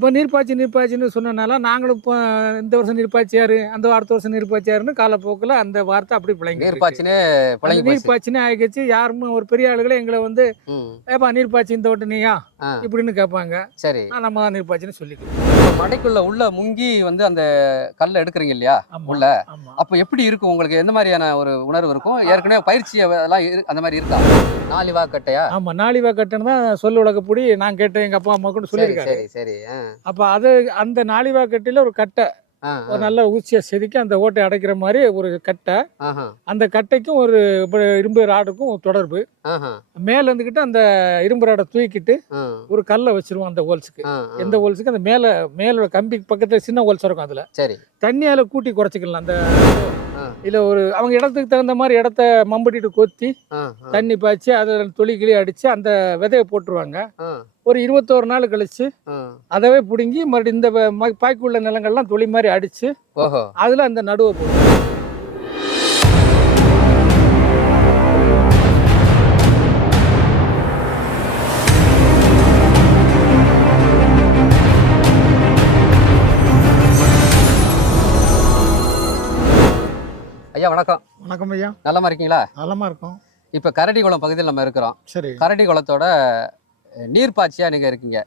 அப்போ நீர்ப்பாய்ச்சி நீர்ப்பாய்ச்சின்னு சொன்னனால நாங்களும் இப்போ இந்த வருஷம் நீர்ப்பாய்ச்சியாரு அந்த அடுத்த வருஷம் நீர்ப்பாய்ச்சியாருன்னு காலப்போக்கில் அந்த வார்த்தை அப்படி பிள்ளைங்க நீர்ப்பாய்ச்சினே நீர்ப்பாய்ச்சின்னு ஆகிடுச்சு யாருமே ஒரு பெரிய ஆளுகளே எங்களை வந்து ஏப்பா நீர்ப்பாய்ச்சி இந்த வட்டம் நீயா? இப்படின்னு கேட்பாங்க சரி. நம்ம தான் நீர்ப்பாய்ச்சின்னு சொல்லிக்கிறோம். மடைக்குள்ள உள்ள முங்கி வந்து அந்த கல்லை எடுக்கிறீங்க இல்லையா? உள்ள. அப்போ எப்படி இருக்கும்? உங்களுக்கு எந்த மாதிரியான ஒரு உணர்வு இருக்கும்? ஏற்கனவே பயிற்சி அதெல்லாம் அந்த மாதிரி இருக்கா? நாலிவா கட்டையா ஆமா நாளிவா கட்டுன்னு தான் சொல் உலகப்படி நான் கேட்டேன் எங்க அப்பா அம்மா கூட சரி சரி. அப்ப அது அந்த நாளிவா கட்டில ஒரு கட்டை. ஒரு நல்ல ஊசியை செதுக்கி அந்த ஓட்டை அடைக்கிற மாதிரி ஒரு கட்டை. அந்த கட்டைக்கும் ஒரு இரும்பு ராடுக்கும் தொடர்பு. மேல இருந்துக்கிட்டு அந்த இரும்பு ராடை தூக்கிட்டு ஒரு கல்லை வச்சிருவோம் அந்த ஹோல்ஸுக்கு. எந்த ஹோல்ஸுக்கு? அந்த மேல மேலோட கம்பி பக்கத்துல சின்ன ஹோல்ஸ் இருக்கும் அதுல. சரி. தண்ணியால கூட்டி குறைச்சிக்கலாம் அந்த. இல்ல ஒரு அவங்க இடத்துக்கு தகுந்த மாதிரி இடத்த மம்பட்டிட்டு கொத்தி தண்ணி பாய்ச்சி அதில் தொளி கிளி அடிச்சு அந்த விதையை போட்டுருவாங்க. ஒரு இருபத்தோரு நாள் கழிச்சு. அதவே பிடுங்கி மறுபடியும் இந்த உள்ள நிலங்கள்லாம் தொளி மாதிரி அடிச்சு ஓஹோ. அதுல அந்த நடுவை போடுவோம் வணக்கம். வணக்கம் ஐயா. நலமா இருக்கீங்களா? நலமா இருக்கும். இப்போ கரடிகுளம் பகுதியில் நம்ம இருக்கிறோம். சரி. கரடிகுளத்தோட நீர்ப்பாய்ச்சியா நீங்க இருக்கீங்க.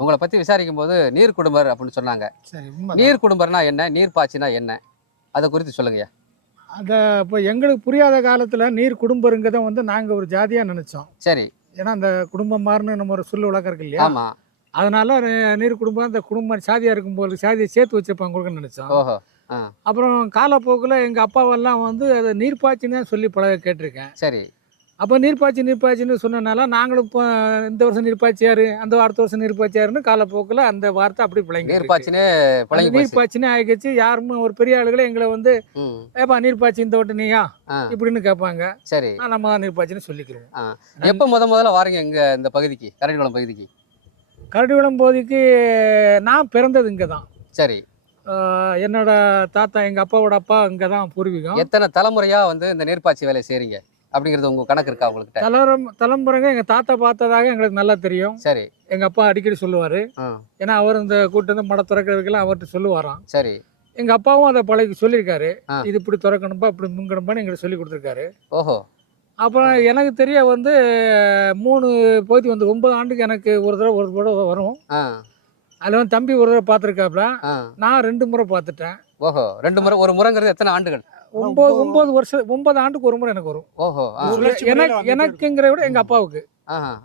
உங்களை பத்தி விசாரிக்கும் போது நீர் குடும்பர் அப்படின்னு சொன்னாங்க. சரி நீர் குடும்பர்னா என்ன? நீர்ப்பாய்ச்சினா என்ன? அதை குறித்து சொல்லுங்க அந்த இப்போ எங்களுக்கு புரியாத காலத்துல நீர் குடும்பருங்கதை வந்து நாங்க ஒரு ஜாதியா நினைச்சோம். சரி. ஏன்னா அந்த குடும்பம் மாறுன்னு நம்ம ஒரு சொல்லு வழக்கம் இருக்கு இல்லையா? ஆமா. அதனால நீர் குடும்பம் அந்த குடும்பம் சாதியா இருக்கும்போது சாதியை சேர்த்து வச்சிருப்பாங்க நினைச்சோம். அப்புறம் காலப்போக்கில் எங்கள் அப்பாவெல்லாம் வந்து அதை நீர்ப்பாய்ச்சின்னு தான் சொல்லி பழக கேட்டிருக்கேன். சரி. அப்போ நீர்ப்பாய்ச்சி நீர்ப்பாய்ச்சின்னு சொன்னனால நாங்களும் இப்போ இந்த வருஷம் நீர்ப்பாய்ச்சியாரு அந்த அடுத்த வருஷம் நீர்ப்பாய்ச்சியாருன்னு காலப்போக்கில் அந்த வார்த்தை அப்படி பிள்ளைங்க நீர்ப்பாய்ச்சினே பழங்கி போச்சு. நீர்ப்பாய்ச்சின்னு ஆகிடுச்சு யாருமே ஒரு பெரிய ஆளுகளே எங்களை வந்து ஏப்பா நீர்ப்பாய்ச்சி இந்த வட்டம் நீயா? இப்படின்னு கேட்பாங்க. சரி. நம்ம தான் நீர்ப்பாய்ச்சின்னு சொல்லிக்கிறோம் எப்போ முத முதல்ல வாரீங்க இங்க இந்த பகுதிக்கு? கரடிகுளம் பகுதிக்கு. கரடிவிளம் போதிக்கு நான் பிறந்தது இங்கே தான் சரி. என்னோட தாத்தா எங்கள் அப்பாவோட அப்பா இங்கே தான் பூர்வீகம். எத்தனை தலைமுறையா வந்து இந்த நீர்ப்பாய்ச்சி வேலையை செய்றீங்க? அப்படிங்கிறது உங்க கணக்கு இருக்கா உங்கள்கிட்ட தலைமுறை தலைமுறைங்க எங்கள் தாத்தா பார்த்ததாக எங்களுக்கு நல்லா தெரியும். சரி. எங்கள் அப்பா அடிக்கடி சொல்லுவார். ஏன்னா அவர் இந்த கூட்டு வந்து மடை திறக்கிறதுக்கெல்லாம் அவர்கிட்ட சொல்லுவாராம். சரி. எங்கள் அப்பாவும் அதை பழகி சொல்லியிருக்காரு. இது இப்படி திறக்கணும்பா இப்படி முங்கணும்பான்னு எங்களுக்கு சொல்லி கொடுத்துருக்காரு. ஓஹோ. அப்புறம் எனக்கு தெரிய வந்து மூணு பகுதி வந்து ஒன்பது ஆண்டுக்கு எனக்கு ஒரு தடவை ஒரு தடவை வரும். அதில் வந்து தம்பி ஒரு தடவை பார்த்துருக்காப்புல நான் ரெண்டு முறை பார்த்துட்டேன். ஓஹோ ரெண்டு முறை ஒரு முறைங்கிறது எத்தனை ஆண்டுகள்? ஒன்பது ஒன்பது வருஷம் ஒன்பது ஆண்டுக்கு ஒரு முறை எனக்கு வரும். ஓஹோ எனக்கு எனக்குங்கிற விட எங்கள் அப்பாவுக்கு.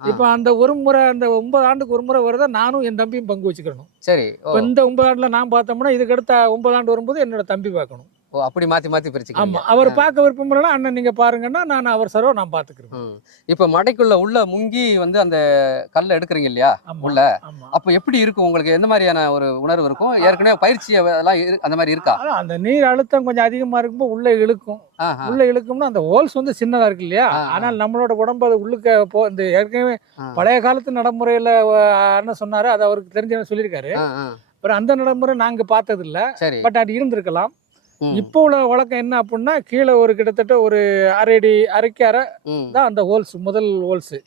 இப்போ அந்த ஒரு முறை அந்த ஒன்பது ஆண்டுக்கு ஒரு முறை வருதா நானும் என் தம்பியும் பங்கு வச்சுக்கணும். சரி இந்த ஒன்பது ஆண்டுல நான் பார்த்தோம்னா இதுக்கு அடுத்த ஒன்பது ஆண்டு வரும்போது என்னோட தம்பி பார்க்கணும். ஓ அப்படி மாத்தி மாத்தி ஆமா பிரிச்சுக்கீங்க அவர் பார்க்க விருப்பம் இல்லைன்னா அண்ணன் நீங்க பாருங்கன்னா நான் அவர் சரோ நான் பாத்துக்கிறேன். ம். இப்ப மடைக்குள்ள உள்ள முங்கி வந்து அந்த கல்லை எடுக்கிறீங்க இல்லையா? உள்ள. அப்ப எப்படி இருக்கும் உங்களுக்கு? எந்த மாதிரியான ஒரு உணர்வு இருக்கும்? ஏற்கனவே பயிற்சி அதெல்லாம் அந்த மாதிரி இருக்கா? அந்த நீர் அழுத்தம் கொஞ்சம் அதிகமா இருக்கும்போது உள்ள இழுக்கும். உள்ள இழுக்கும்னா அந்த ஹோல்ஸ் வந்து சின்னதா இருக்கு இல்லையா. ஆனால் நம்மளோட உடம்பு அது உள்ளுக்க போ இந்த ஏற்கனவே. பழைய காலத்து நடைமுறையில அண்ணன் சொன்னாரு அது அவருக்கு தெரிஞ்சவன் சொல்லியிருக்காரு. அப்புறம் அந்த நடைமுறை நாங்க பார்த்தது இல்ல சரி. பட் அது இருந்திருக்கலாம். இப்போ உள்ள வழக்கம் என்ன அப்படின்னா கீழே ஒரு கிட்டத்தட்ட ஒரு அரை அடி அரைக்கு அரை தான் அந்த ஹோல்ஸ் முதல் ஹோல்ஸ்.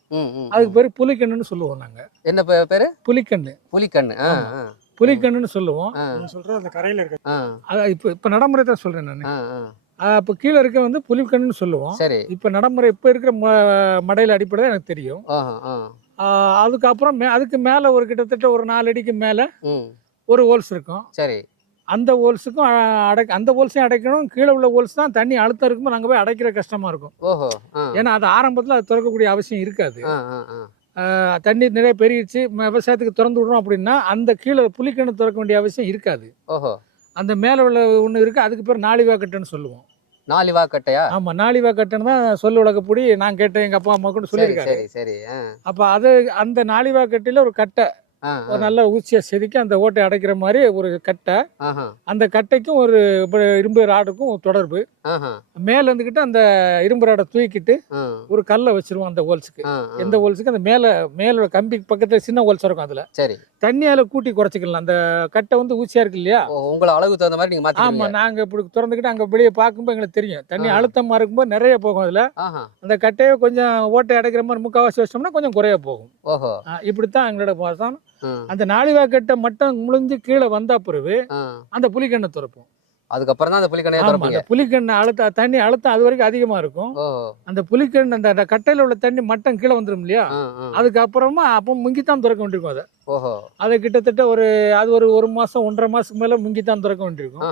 அதுக்கு பேர் புலிக்கண்ணுன்னு சொல்லுவோம் நாங்க. என்ன பேரு? புலிக்கண்ணு. புலிக்கண்ணு புலிக்கண்ணுன்னு சொல்லுவோம். சொல்றது அந்த கரையில இருக்க அதான் இப்போ இப்போ நடைமுறை தான் சொல்றேன் நான். இப்போ கீழே இருக்க வந்து புலிக்கண்ணுன்னு சொல்லுவோம். சரி. இப்போ நடைமுறை இப்போ இருக்கிற ம- மடையில அடிப்படை எனக்கு தெரியும். அதுக்கப்புறம் மே அதுக்கு மேலே ஒரு கிட்டத்தட்ட ஒரு நாலு அடிக்கு மேலே ஒரு ஹோல்ஸ் இருக்கும். சரி. அந்த ஹோல்ஸுக்கும் அடை அந்த ஹோல்ஸையும் அடைக்கணும். கீழே உள்ள ஹோல்ஸ் தான் தண்ணி அழுத்தம் இருக்கும்போது நாங்கள் போய் அடைக்கிற கஷ்டமா இருக்கும். ஓஹோ ஏன்னா அது ஆரம்பத்தில் அது திறக்கக்கூடிய அவசியம் இருக்காது. தண்ணி நிறைய பெருகிடுச்சு. விவசாயத்துக்கு திறந்து விடுறோம் அப்படின்னா அந்த கீழே புலிக்கண்ணு திறக்க வேண்டிய அவசியம் இருக்காது. ஓஹோ. அந்த மேலே உள்ள ஒன்று இருக்குது அதுக்கு பேர் நாளிவா கட்டுன்னு சொல்லுவோம். நாலிவா கட்டையா ஆமாம் நாளிவா கட்டுன்னு தான் சொல்லு உலகப்படி நான் கேட்டேன் எங்கள் அப்பா அம்மா கூட சரி சொல்லியிருக்காரு. சரி சரி அப்போ அது அந்த நாளிவா கட்டில ஒரு கட்டை ஒரு. நல்ல ஊசியை செதுக்கி அந்த ஓட்டை அடைக்கிற மாதிரி ஒரு கட்டை. அந்த கட்டைக்கும் ஒரு இரும்பு ராடுக்கும் தொடர்பு. மேல இருந்துக்கிட்டு அந்த இரும்பு ராடை தூக்கிட்டு ஒரு கல்லை வச்சிருவோம் அந்த ஹோல்ஸுக்கு. எந்த ஹோல்ஸுக்கு? அந்த மேல மேலோட கம்பி பக்கத்துல சின்ன ஹோல்ஸ் இருக்கும் அதுல. சரி. தண்ணியால கூட்டி குறைச்சிக்கலாம். அந்த கட்டை வந்து ஊசியா இருக்கு இல்லையா? உங்களை அளவுக்கு தகுந்த மாதிரி நீங்க ஆமா நாங்க இப்படி திறந்துக்கிட்டு அங்க வெளியே பார்க்கும்போது எங்களுக்கு தெரியும். தண்ணி. அழுத்தமா இருக்கும்போது நிறைய போகும் அதுல. அந்த கட்டையை கொஞ்சம் ஓட்டை அடைக்கிற மாதிரி முக்கால்வாசி வச்சோம்னா கொஞ்சம் குறைய போகும். ஓஹோ. இப்படித்தான் எங்களோட ஆ, அந்த நாளிவாக்கட்டை மட்டும் முழிஞ்சு கீழே வந்தா பிறகு. அந்த புலிக்கண்ணை திறப்போம். அதுக்கப்புறம் தான் அந்த புலிக்கண்ணையை திறப்பீங்க. அந்த புலிக்கண்ணை அழுத்த தண்ணி அழுத்தம் அது வரைக்கும் அதிகமா இருக்கும். அந்த புலிக்கண்ணு அந்த கட்டையில உள்ள தண்ணி மட்டம் கீழே வந்துடும் இல்லையா. அதுக்கப்புறமா அப்போ முங்கித்தான் திறக்க வேண்டியிருக்கும் அதை. அது கிட்டத்தட்ட ஒரு அது ஒரு ஒரு மாசம் ஒன்றரை மாசத்துக்கு மேல முங்கித்தான் திறக்க வேண்டியிருக்கும்.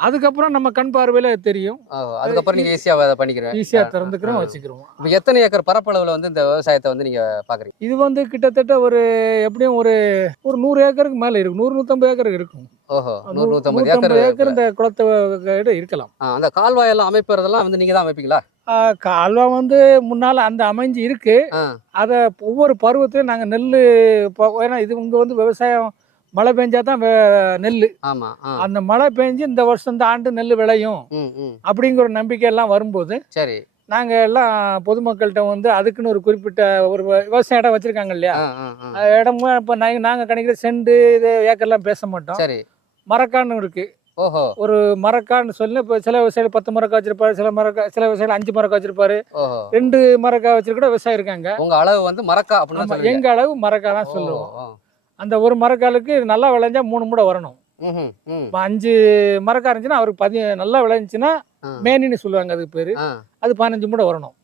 அதுக்கப்புறம் நம்ம கண் பார்வையில தெரியும். அதுக்கப்புறம் நீங்க ஈஸியா அதை பண்ணிக்கிறேன் ஈஸியா திறந்துக்கிறோம். வச்சுக்கிறோம். இப்போ எத்தனை ஏக்கர் பரப்பளவுல வந்து இந்த விவசாயத்தை வந்து நீங்க பாக்குறீங்க? இது வந்து கிட்டத்தட்ட ஒரு எப்படியும் ஒரு ஒரு நூறு ஏக்கருக்கு மேல இருக்கும் நூறு நூத்தம்பது ஏக்கர் இருக்கும். ஓஹோ நூறு நூறு- நூத்தம்பது நூத்தம்பது ஏக்கர் ஏக்கர் இந்த குளத்தை இருக்கலாம். அந்த கால்வாய் எல்லாம் அமைப்புறதெல்லாம் வந்து நீங்க தான் அமைப்பீங்களா? கால்வா வந்து முன்னால அந்த அமைஞ்சு இருக்கு. அதை ஒவ்வொரு பருவத்திலையும் நாங்க நெல் ஏன்னா இது இங்க வந்து விவசாயம் மழை பெஞ்சா தான் நெல். அந்த மழை பெஞ்சு இந்த வருஷம் இந்த ஆண்டு நெல் விளையும். அப்படிங்கிற நம்பிக்கை எல்லாம் வரும்போது சரி. நாங்க எல்லாம் பொதுமக்கள்கிட்ட வந்து அதுக்குன்னு ஒரு குறிப்பிட்ட ஒரு விவசாய இடம் வச்சிருக்காங்க இல்லையா? இடமும் இப்போ நாங்கள் நாங்கள் கணிக்கிற செண்டு இது ஏக்கர்லாம் பேச மாட்டோம். சரி. மரக்கான்னு இருக்கு. ஓஹோ. ஒரு மரக்கான்னு சொல்லி இப்போ சில விவசாயிகள் பத்து மரக்கா வச்சிருப்பாரு சில மரக்கா சில விவசாயிகள் அஞ்சு மரக்கா வச்சிருப்பாரு. ரெண்டு மரக்கா வச்சிருக்கிற விவசாயி இருக்காங்க. உங்க அளவு வந்து மரக்கா அப்படின்னு எங்க அளவு மரக்கா தான் சொல்லுவோம். அந்த ஒரு மரக்காலுக்கு நல்லா விளைஞ்சா மூணு மூடை வரணும். இப்போ அஞ்சு மரக்கா இருந்துச்சுன்னா அவருக்கு பதி நல்லா விளைஞ்சுன்னா மேனின்னு சொல்லுவாங்க அதுக்கு பேரு. அது பதினஞ்சு மூடை வரணும்.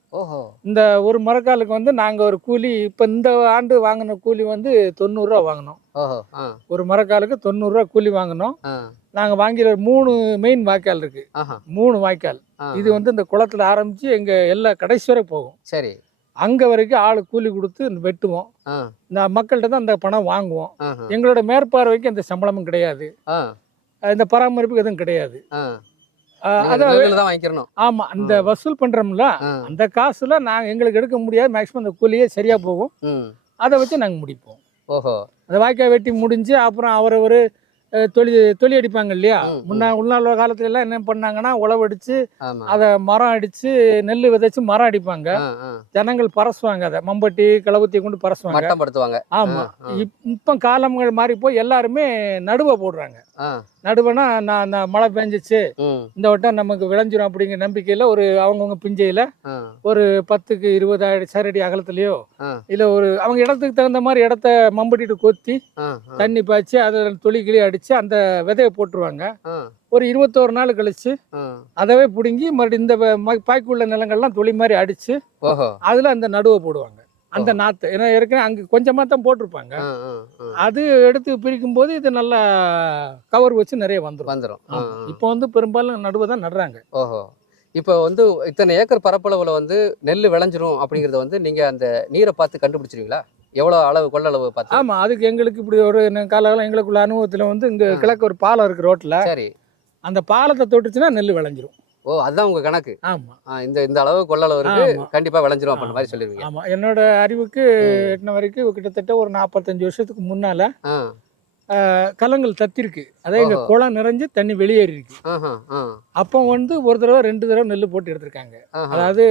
இந்த ஒரு மரக்காலுக்கு வந்து நாங்க ஒரு கூலி இப்போ இந்த ஆண்டு வாங்கின கூலி வந்து தொண்ணூறுரூவா வாங்கினோம். ஒரு மரக்காலுக்கு தொண்ணூறுரூவா கூலி வாங்கினோம். நாங்கள் வாங்கிற ஒரு மூணு மெயின் வாய்க்கால் இருக்கு. மூணு வாய்க்கால். இது வந்து இந்த குளத்துல ஆரம்பிச்சு எங்க எல்லா கடைசி வரை போகும். சரி. அங்க வரைக்கும் ஆளு கூலி கொடுத்து வெட்டுவோம். இந்த மக்கள்கிட்ட தான் அந்த பணம் வாங்குவோம். எங்களோட மேற்பார்வைக்கு எந்த சம்பளமும் கிடையாது. இந்த பராமரிப்புக்கு எதுவும் கிடையாது. ஆமா அந்த வசூல் பண்றோம்ல அந்த காசுல நாங்க எங்களுக்கு எடுக்க முடியாது. மேக்ஸிமம் அந்த கூலியே சரியா போகும். அதை வச்சு நாங்க முடிப்போம். ஓஹோ. அந்த வாய்க்கால் வெட்டி முடிஞ்சு அப்புறம் அவரவர் தொழி தொழி அடிப்பாங்க இல்லையா. முன்னா உள்ள காலத்துல எல்லாம் என்ன பண்ணாங்கன்னா உழவடிச்சு அதை மரம் அடிச்சு நெல் விதைச்சு மரம் அடிப்பாங்க. ஜனங்கள் பரசுவாங்க அதை. மம்பட்டி கிளவுத்தி கொண்டு பரசுவாங்க. ஆமா. இப்ப காலங்கள் மாறி போய் எல்லாருமே நடுவை போடுறாங்க. நடுவனா நான் அந்த மழை பெஞ்சிச்சு. இந்த வட்டம் நமக்கு விளைஞ்சிரும் அப்படிங்கிற நம்பிக்கையில ஒரு அவங்கவுங்க பிஞ்சையில ஒரு பத்துக்கு இருபதாயிரம் சரடி அகலத்துலயோ இல்ல ஒரு அவங்க இடத்துக்கு தகுந்த மாதிரி இடத்த மம்பட்டிட்டு கொத்தி தண்ணி பாய்ச்சி அதில் தொழி கிளி அடிச்சு அந்த விதையை போட்டுருவாங்க. ஒரு இருபத்தோரு நாள் கழிச்சு. அதவே பிடுங்கி மறுபடியும் இந்த பாய்க்குள்ள நிலங்கள்லாம் தொழி மாதிரி அடிச்சு அதுல அந்த நடுவை போடுவாங்க. அந்த நாத்து. ஏன்னா ஏற்கனவே அங்க கொஞ்சமா தான் போட்டிருப்பாங்க. அது எடுத்து பிரிக்கும் போது இது நல்லா கவர் வச்சு நிறைய வந்துடும் ஆ. இப்போ வந்து பெரும்பாலும் நடுவை தான் நடுறாங்க. ஓஹோ. இப்போ வந்து இத்தனை ஏக்கர் பரப்பளவுல வந்து நெல் விளைஞ்சிரும் அப்படிங்கறத வந்து நீங்க அந்த நீரை பார்த்து கண்டுபிடிச்சிருவீங்களா? எவ்வளவு அளவு கொள்ளளவு பார்த்து? ஆமா. அதுக்கு எங்களுக்கு இப்படி ஒரு காலகாலம் எங்களுக்குள்ள அனுபவத்துல வந்து இங்க. கிழக்கு ஒரு பாலம் இருக்கு ரோட்ல. சரி. அந்த பாலத்தை தொட்டுச்சுன்னா நெல் விளைஞ்சிரும். ஓ அதுதான் உங்க கணக்கு. ஆமா. இந்த இந்த அளவு கொள்ளளவு இருக்கு. கண்டிப்பா விளைஞ்சிரும் அப்படின்ற மாதிரி சொல்லிருவீங்க ஆமா. என்னோட அறிவுக்கு. எட்டின வரைக்கும் கிட்டத்தட்ட ஒரு நாற்பத்தஞ்சு வருஷத்துக்கு முன்னால கலங்கள் தத்திருக்கு. அதே எங்க. குளம் நிறைஞ்சு தண்ணி வெளியேறி இருக்கு. அப்போ வந்து ஒரு தடவை ரெண்டு தடவை நெல் போட்டு எடுத்திருக்காங்க. அதாவது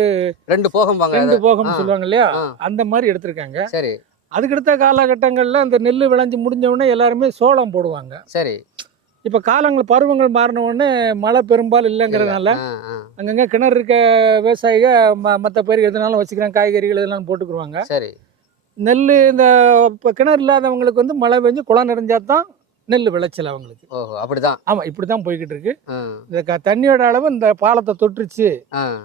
ரெண்டு போகம் ரெண்டு போகம்னு ஆ. சொல்லுவாங்க இல்லையா. அந்த மாதிரி எடுத்திருக்காங்க. சரி. அதுக்கடுத்த காலகட்டங்கள்ல அந்த நெல் விளைஞ்சு முடிஞ்ச உடனே எல்லாருமே சோளம் போடுவாங்க. சரி. இப்ப காலங்கள் பருவங்கள் மாறின உடனே மழை பெரும்பாலும் இல்லைங்கிறதுனால. அங்கங்க கிணறு இருக்க விவசாயிக ம மற்ற பேர் எதுனாலும் வச்சுக்கிறாங்க. காய்கறிகள் இதெல்லாம் போட்டுக்குருவாங்க. சரி. நெல் இந்த இப்போ கிணறு இல்லாதவங்களுக்கு வந்து மழை பெஞ்சு குளம் நிறைஞ்சா தான் நெல் விளைச்சல் அவங்களுக்கு. ஓஹோ அப்படிதான். ஆமா இப்படி தான் போய்கிட்டு இருக்கு இந்த க- தண்ணியோட அளவு இந்த பாலத்தை தொட்டுருச்சு.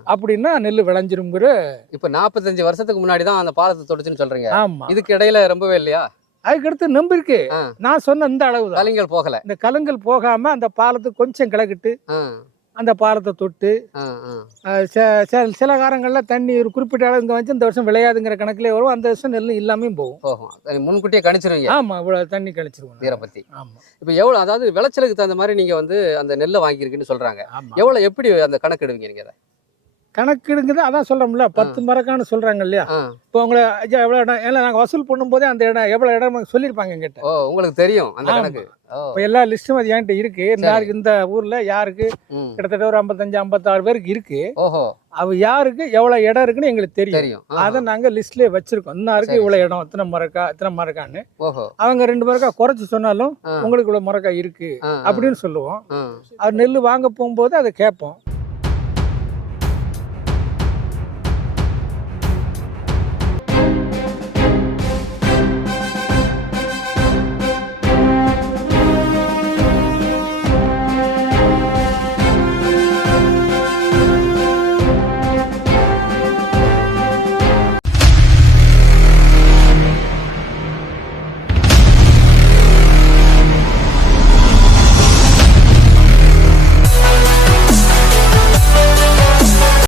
அப்படின்னா நெல் விளைஞ்சிருங்கிற இப்ப நாற்பத்தஞ்சு வருஷத்துக்கு முன்னாடி தான் அந்த பாலத்தை தொட்டுச்சுன்னு சொல்றீங்க. ஆமா. இதுக்கு இடையில ரொம்பவே இல்லையா? அதுக்கடுத்து நம்பிருக்கு. நான் சொன்ன இந்த அளவு தான் கலிங்கல் போகல. இந்த கலங்கள் போகாம அந்த பாலத்துக்கு கொஞ்சம் கிளக்கிட்டு அந்த பாலத்தை தொட்டு ஆ, ஆ. அஹ், ச- ச- சில காலங்கள்ல தண்ணி ஒரு குறிப்பிட்ட அளவு இங்க வந்து இந்த வருஷம் விளையாதுங்கிற கணக்குல வரும். அந்த வருஷம் நெல் இல்லாமையும் போகும். போகும். முன்கூட்டியே கணிச்சிருவீங்க. ஆமா இவ்வளவு தண்ணி கழிச்சிருவோம் நீரை பத்தி ஆமா. இப்ப எவ்வளவு அதாவது விளைச்சலுக்கு தகுந்த மாதிரி நீங்க வந்து அந்த நெல்லை வாங்கியிருக்குன்னு சொல்றாங்க. ஆமா. எவ்வளவு எப்படி அந்த கணக்கிடுவீங்க நீங்க அதை? கணக்கெடுங்குது அதான் சொல்றோம்ல. பத்து மரக்கான்னு சொல்றாங்க இல்லையா. இப்போ உங்களை ஐயா எவ்வளவு இடம்? ஏன்னா நாங்க வசூல் பண்ணும்போதே அந்த இடம் எவ்வளவு இடம் சொல்லியிருப்பாங்க எங்கிட்ட. ஓ உங்களுக்கு தெரியும் அந்த. கணக்கு. இப்போ எல்லா லிஸ்ட்டும் அது என்கிட்ட இருக்கு. யாருக்கு இந்த ஊர்ல யாருக்கு. கிட்டத்தட்ட ஒரு ஐம்பத்தஞ்சு ஐம்பத்தாறு பேருக்கு இருக்கு. ஓஹோ. அவ யாருக்கு எவ்வளவு இடம் இருக்குன்னு எங்களுக்கு தெரியும். அதை நாங்க லிஸ்ட்லயே வச்சிருக்கோம். இன்னாருக்கு சரி, இவ்வளவு இடம் இத்தனை மரக்கா இத்தனை மரக்கான்னு. ஓஹோ. அவங்க ரெண்டு மரக்கா குறைச்சு சொன்னாலும். உங்களுக்கு இவ்வளவு மரக்கா இருக்கு. அப்படின்னு சொல்லுவோம். அவர் நெல் வாங்க போகும்போது அதை கேட்போம்.